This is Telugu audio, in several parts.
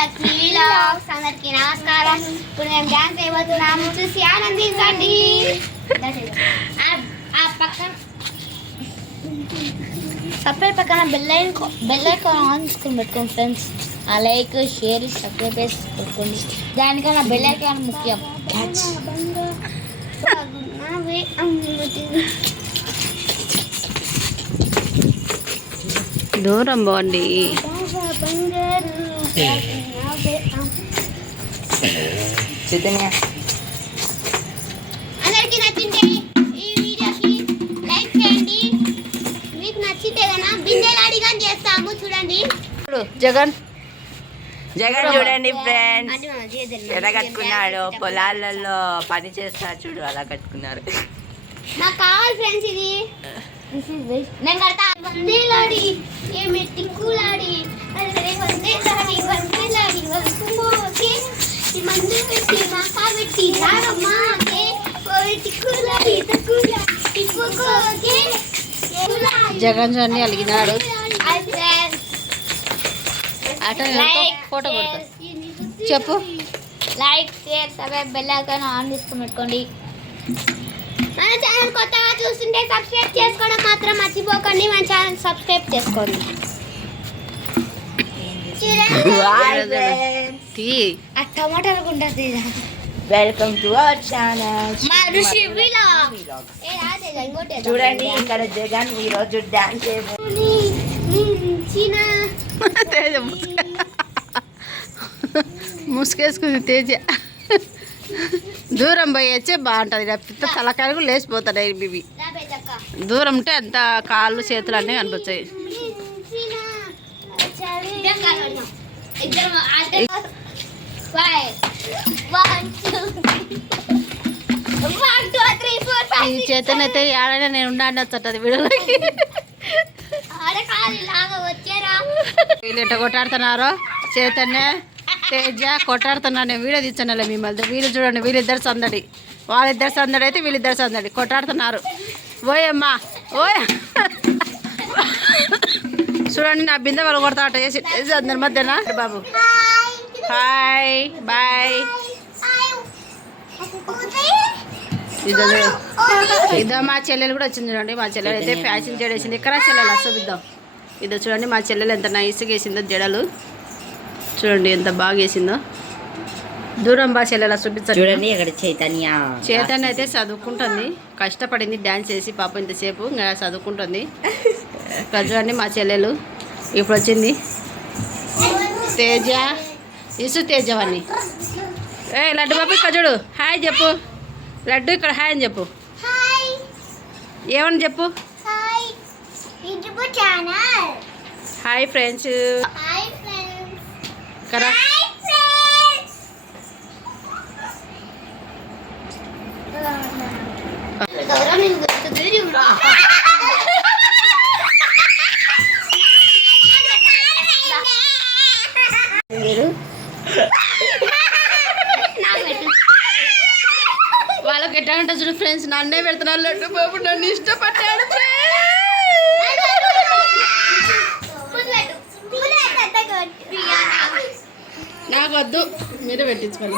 లక్కీ వ్లాగ్స్ అందరికి నమస్కారం. ఇప్పుడు మేము డాన్స్ అయిపోతున్నాము, చూసి ఆనందించండి. ఆ పక్కన సబ్స్క్రైబ్ పక్కన బెల్ ఐకాన్ ఆన్ చేసుకుని పెట్టుకోండి ఫ్రెండ్స్. ఆ లైక్ షేర్ సబ్స్క్రైబ్ చేసి పెట్టుకోండి. దానికన్నా బెల్ ఐకాన్ ముఖ్యం. దూరం బాగుంది. అందరికి నచ్చింటే ఈ వీడియోకి లైక్ చేయండి. మీకు నచ్చితే కన్నా బిందెలాడిగా చేస్తాము చూడండి. జగన్ చూడండి ఫ్రెండ్స్, ఎలా కట్టుకున్నాడు. పొలాలలో పని చేస్తారు చూడు, అలా కట్టుకున్నారు. నాకు కావాలి ఫ్రెండ్స్ ఇది. నేను కడతా. వందేలాడి ఏమి టిక్కులాడి వందేలాడి వందేలాడి వందేలాడి ఈ మందు పెట్టి మాకా పెట్టి రారమ్మాకే టిక్కులాడి టిక్కుకోకే. జగన్ చూడండి అలిగినాడు. ఫోటో కొడతా చెప్పు. Like share subscribe bell icon on చేసుకుని పెట్టుకోండి. మన ఛానల్ కొత్తగా చూస్తుంటే సబ్స్క్రైబ్ చేసుకోవడం మాత్రం మర్చిపోకండి. మన ఛానల్ సబ్స్క్రైబ్ చేసుకోండి. ఆ టమాటా అనుకుంటుంది. Welcome to our channel. చూడండి ఇక్కడ జగన్ ఈరోజు డాన్స్ ముసుకేసుకుంది తేజ. దూరం పోయి వచ్చే బాగుంటుంది. పెద్ద తలకాయలకు లేచిపోతాయి ఇవి. దూరం ఉంటే అంత కాళ్ళు చేతులు అన్నీ కనిపించాయి. ఈ చేతనైతే ఏడైనా నేను ఉండాలి వీడియోలోకి. వీళ్ళు ఎట్ట కొట్టాడుతున్నారో చైతన్య తేజ కొట్టాడుతున్నా. నేను వీడియో తీర్చాను మిమ్మల్ని. వీళ్ళు చూడండి, వీళ్ళిద్దరు సందడి, వాళ్ళిద్దరు సందడి అయితే వీళ్ళిద్దరు సందడి కొట్టాడుతున్నారు. ఓయమ్మా ఓయ్ చూడండి, నా బిందె వాళ్ళు కొడతా అట్ట చేసి అందరి మధ్యన. బాబు హాయ్ బాయ్. ఇదో మా చెల్లెలు కూడా వచ్చింది చూడండి. మా చెల్లెలు అయితే ఫ్యాషన్ జడేసింది. ఇక్కడ చెల్లెలు చూపిద్దాం. ఇదో చూడండి మా చెల్లెలు ఎంత నైస్గా వేసిందో జడలు. చూడండి ఎంత బాగా వేసిందో. దూరం బా చెల్లెలా చూపించారు చూడండి. ఇక్కడ చైతన్య అయితే చదువుకుంటుంది, కష్టపడింది డ్యాన్స్ చేసి పాప ఇంతసేపు ఇంకా చదువుకుంటుంది. ఇక్కడ చూడండి మా చెల్లెలు ఇప్పుడు వచ్చింది. తేజ ఇసు తేజవాణి. లడ్డు బాబు ఇక్కడ చూడు, హాయ్ చెప్పు. లడ్డు ఇక్కడ హాయ్ అని చెప్పు. ఏమని చెప్పు. Hi friends. కరా వాళ్ళకి ఎట్లా ఉంటుంది చూడు ఫ్రెండ్స్. నన్నే పెడుతున్నారు. లడ్డు బాబు నన్ను ఇష్టపడ్డాడు. నాకు వద్దు, మీరే పెట్టించుకోండి.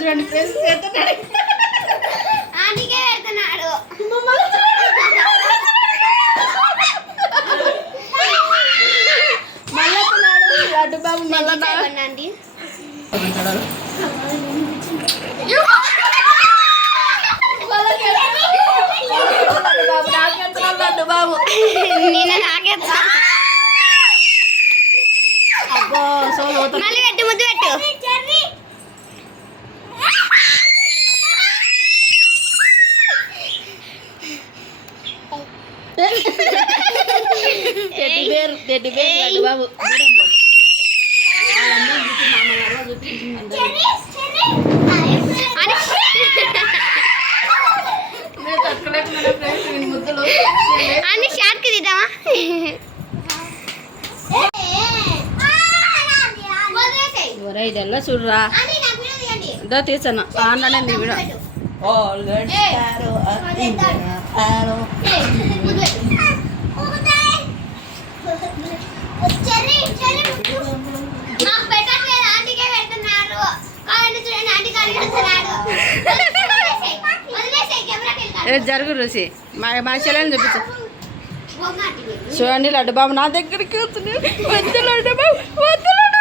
చూడండి ఫ్రెండ్స్ మళ్ళీ లడ్డు బాబు మళ్ళీ లడ్డు బాబు నేను నాకేస్తా. అబ్బో మళ్ళీ పెట్టు, ముద్దు పెట్టు. లడ్డు బాబు అని షార్ట్కి తీద్దామా. ಇದೆಲ್ಲ ಸುಡ್ರ ಇದ ತೀರ್ಸನ ಆನನೆ ನೀವಿಡ జరుగు రుచి మా చెల్లెని చూపించు. చూడండి లడ్డు బాబు నా దగ్గరికి వస్తున్నాడు. వద్దు లడ్డు బాబు, వద్దు లడ్డు